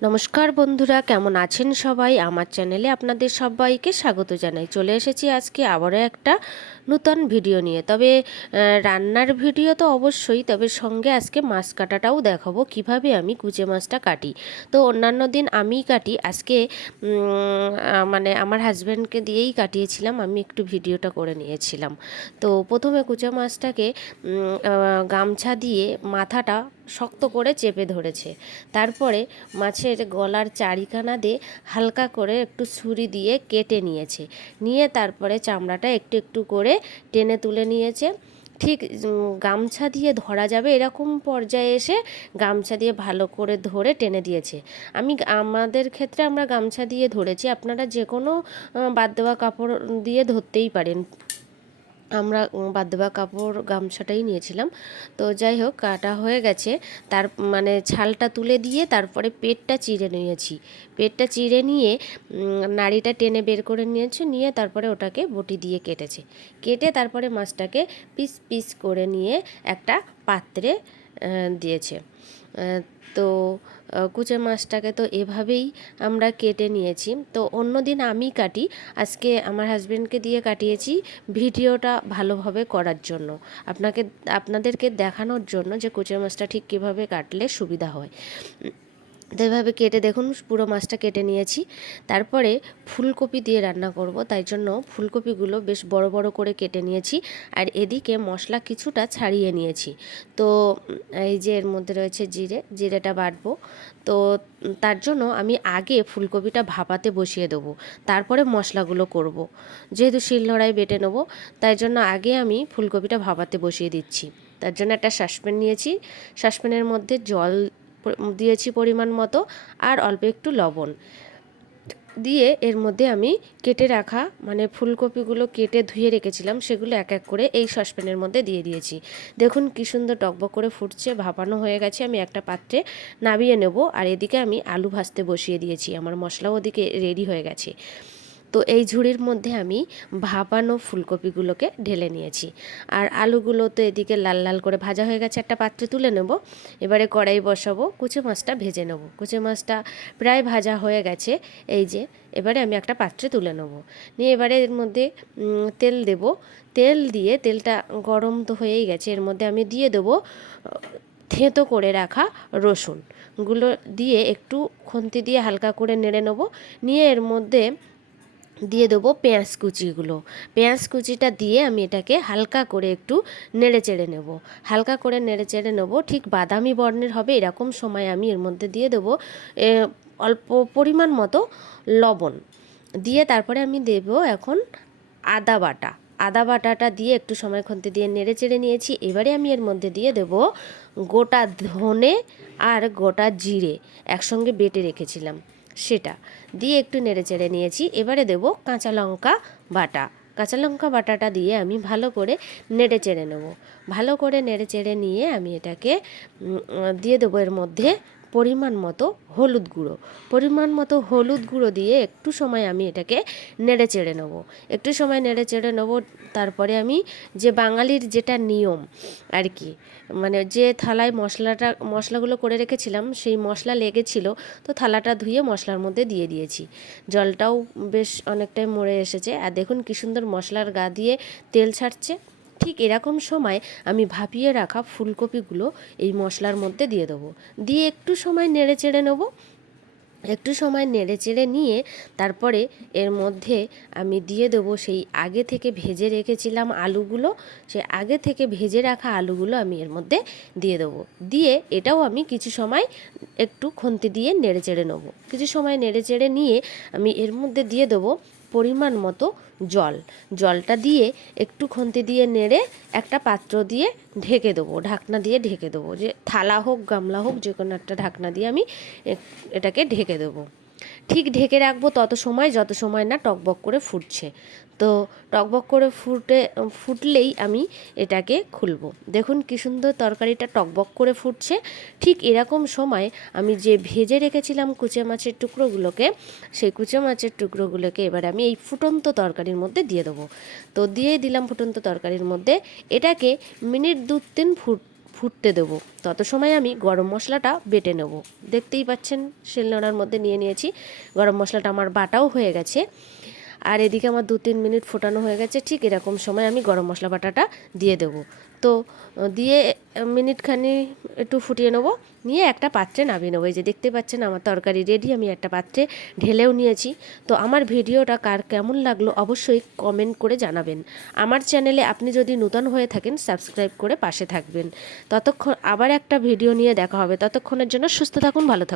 নমস্কার বন্ধুরা, কেমন আছেন সবাই? আমার চ্যানেলে আপনাদের সবাইকে স্বাগত জানাই। চলে এসেছি আজকে আবারও একটা নূতন ভিডিও নিয়ে। তবে রান্নার ভিডিও তো অবশ্যই, তবে সঙ্গে আজকে মাছ কাটাটাও দেখাবো কিভাবে আমি কুচে মাছটা কাটি। তো অন্যান্য দিন আমিই কাটি, আজকে মানে আমার হাজব্যান্ডকে দিয়েই কাটিয়েছিলাম, আমি একটু ভিডিওটা করে নিয়েছিলাম। তো প্রথমে কুচে মাছটাকে গামছা দিয়ে মাথাটা শক্ত করে চেপে ধরেছে। তারপরে মাছের গলার চারিখানা দিয়ে হালকা করে একটু ছুরি দিয়ে কেটে নিয়েছে, নিয়ে তারপরে চামড়াটা একটু একটু করে টেনে তুলে নিয়েছে। ঠিক গামছা দিয়ে ধরা যাবে এরকম পর্যায়ে এসে গামছা দিয়ে ভালো করে ধরে টেনে দিয়েছে। আমাদের ক্ষেত্রে আমরা গামছা দিয়ে ধরেছি, আপনারা যে কোনো বাদ দেওয়া কাপড় দিয়ে ধরতেই পারেন। আমরা বাদ দেওয়া কাপড় গামছাটাই নিয়েছিলাম। তো যাই হোক, কাটা হয়ে গেছে। তার মানে ছালটা তুলে দিয়ে তারপরে পেটটা চিড়ে নিয়েছি। পেটটা চিড়ে নিয়ে নাড়িটা টেনে বের করে নিয়েছে, নিয়ে তারপরে ওটাকে বটি দিয়ে কেটেছে। কেটে তারপরে মাছটাকে পিস পিস করে নিয়ে একটা পাত্রে দিয়েছে। তো কুচে মাছটাকে তো এভাবেই আমরা কেটে নিয়েছি। তো অন্য দিন আমি কাটি, আজকে আমার হাজব্যান্ডকে দিয়ে কাটিয়েছি ভিডিওটা ভালোভাবে করার জন্য, আপনাদেরকে দেখানোর জন্য যে কুচে মাছটা ঠিক কীভাবে কাটলে সুবিধা হয়। তো এভাবে কেটে দেখুন, পুরো মাছটা কেটে নিয়েছি। তারপরে ফুলকপি দিয়ে রান্না করব, তাই জন্য ফুলকপিগুলো বেশ বড় বড় করে কেটে নিয়েছি। আর এদিকে মশলা কিছুটা ছাড়িয়ে নিয়েছি। তো এই যে এর মধ্যে রয়েছে জিরেটা বাটবো। তো তার জন্য আমি আগে ফুলকপিটা ভাপাতে বসিয়ে দেবো, তারপরে মশলাগুলো করব। যেহেতু শিলনোড়ায় বেটে নেবো, তাই জন্য আগে আমি ফুলকপিটা ভাপাতে বসিয়ে দিচ্ছি। তার জন্য একটা সসপ্যান নিয়েছি, সসপ্যানের মধ্যে জল দিয়েছি পরিমাণ মতো, আর অল্প একটু লবণ দিয়ে এর মধ্যে আমি কেটে রাখা মানে ফুলকপিগুলো কেটে ধুয়ে রেখেছিলাম সেগুলো এক এক করে এই সসপ্যানের মধ্যে দিয়ে দিয়েছি। দেখুন কি সুন্দর টকবক করে ফুটছে, ভাপানো হয়ে গেছে। আমি একটা পাত্রে নামিয়ে নেব। আর এদিকে আমি আলু ভাজতে বসিয়ে দিয়েছি, আমার মশলাও ওদিকে রেডি হয়ে গেছে। তো এই ঝুড়ির মধ্যে আমি ভাপানো ফুলকপিগুলোকে ঢেলে নিয়েছি। আর আলুগুলো তো এদিকে লাল লাল করে ভাজা হয়ে গেছে, একটা পাত্রে তুলে নেব। এবারে কড়াই বসাবো, কুচে মাছটা ভেজে নেব। কুচে মাছটা প্রায় ভাজা হয়ে গেছে, এই যে। এবারে আমি একটা পাত্রে তুলে নেব, নিয়ে এবারে এর মধ্যে তেল দেব। তেল দিয়ে তেলটা গরম তো হয়েই গেছে, এর মধ্যে আমি দিয়ে দেবো থেঁতো করে রাখা রসুনগুলো দিয়ে একটু খুন্তি দিয়ে হালকা করে নেড়ে নেব। নিয়ে এর মধ্যে দিয়ে দেবো পেঁয়াজ কুচিগুলো। পেঁয়াজ কুচিটা দিয়ে আমি এটাকে হালকা করে একটু নেড়ে চেড়ে নেব। হালকা করে নেড়ে চেড়ে নেব, ঠিক বাদামি বর্ণের হবে এরকম সময় আমি এর মধ্যে দিয়ে দেবো অল্প পরিমাণ মতো লবণ। দিয়ে তারপরে আমি দেব এখন আদা বাটা। আদা বাটাটা দিয়ে একটু সময় খুন্তি দিয়ে নেড়ে চেড়ে নিয়েছি। এবারে আমি এর মধ্যে দিয়ে দেব গোটা ধনে আর গোটা জিরে একসঙ্গে বেটে রেখেছিলাম, সেটা দিয়ে একটু নেড়ে চেড়ে নিয়েছি। এবারে দেব কাঁচা লঙ্কা বাটা। কাঁচা লঙ্কা বাটাটা দিয়ে আমি ভালো করে নেড়ে চেড়ে নেব। ভালো করে নেড়ে চেড়ে নিয়ে আমি এটাকে দিয়ে দেবো এর মধ্যে পরিমাণ মতো হলুদ গুঁড়ো। পরিমাণ মতো হলুদ গুঁড়ো দিয়ে একটু সময় আমি এটাকে নেড়ে চেড়ে নেবো। একটু সময় নেড়ে চেড়ে নেবো। তারপরে আমি যে বাঙালির যেটা নিয়ম আর কি, মানে যে থালায় মশলাগুলো করে রেখেছিলাম সেই মশলা লেগেছিল, তো থালাটা ধুয়ে মশলার মধ্যে দিয়ে দিয়েছি। জলটাও বেশ অনেকটাই মরে এসেছে। আর দেখুন কী সুন্দর মশলার গা দিয়ে তেল ছাড়ছে। ঠিক এরকম সময় আমি ভাপিয়ে রাখা ফুলকপিগুলো এই মশলার মধ্যে দিয়ে দেবো। দিয়ে একটু সময় নেড়ে চেড়ে নেবো। একটু সময় নেড়ে চেড়ে নিয়ে তারপরে এর মধ্যে আমি দিয়ে দেবো সেই আগে থেকে ভেজে রেখেছিলাম আলুগুলো। সেই আগে থেকে ভেজে রাখা আলুগুলো আমি এর মধ্যে দিয়ে দেবো। দিয়ে এটাও আমি কিছু সময় একটু খুন্তি দিয়ে নেড়ে চেড়ে নেবো। কিছু সময় নেড়ে চেড়ে নিয়ে আমি এর মধ্যে দিয়ে দেবো পরিমাণ মতো জলটা দিয়ে একটু খুন্তি দিয়ে নেড়ে একটা পাত্র দিয়ে ঢেকে দেবো, ঢাকনা দিয়ে ঢেকে দেবো। যে থালা হোক গামলা হোক যে কোনো একটা ঢাকনা দিয়ে আমি এটাকে ঢেকে দেবো। ঠিক ঢেকে রাখবো তত সময় যত সময় না টকবক করে ফুটছে। তো টকবক করে ফুটলেই আমি এটাকে খুলবো। দেখুন কী সুন্দর তরকারিটা টকবক করে ফুটছে। ঠিক এরকম সময় আমি যে ভেজে রেখেছিলাম কুচে মাছের টুকরোগুলোকে, সেই কুচে মাছের টুকরোগুলোকে এবার আমি এই ফুটন্ত তরকারির মধ্যে দিয়ে দেবো। তো দিয়ে দিলাম ফুটন্ত তরকারির মধ্যে। এটাকে মিনিট 2-3 ফুটতে দেবো। তত সময় আমি গরম মশলাটা বেটে নেব। দেখতেই পাচ্ছেন শিলনোড়ার মধ্যে নিয়ে নিয়েছি, গরম মশলাটা আমার বাটাও হয়ে গেছে। আর এদিকে আমার 2-3 মিনিট ফোটানো হয়ে গেছে। ঠিক এরকম সময় আমি গরম মশলা বাটাটা দিয়ে দেবো। তো দিয়ে মিনিটখানি একটু ফুটিয়ে নেবো, নিয়ে একটা পাত্রে নামিয়ে নেবো। এই যে দেখতে পাচ্ছেন আমার তরকারি রেডি, আমি একটা পাত্রে ঢেলেও নিয়েছি। তো আমার ভিডিওটা কার কেমন লাগলো অবশ্যই কমেন্ট করে জানাবেন। আমার চ্যানেলে আপনি যদি নূতন হয়ে থাকেন সাবস্ক্রাইব করে পাশে থাকবেন। ততক্ষণ আবার একটা ভিডিও নিয়ে দেখা হবে। ততক্ষণের জন্য সুস্থ থাকুন, ভালো থাকুন।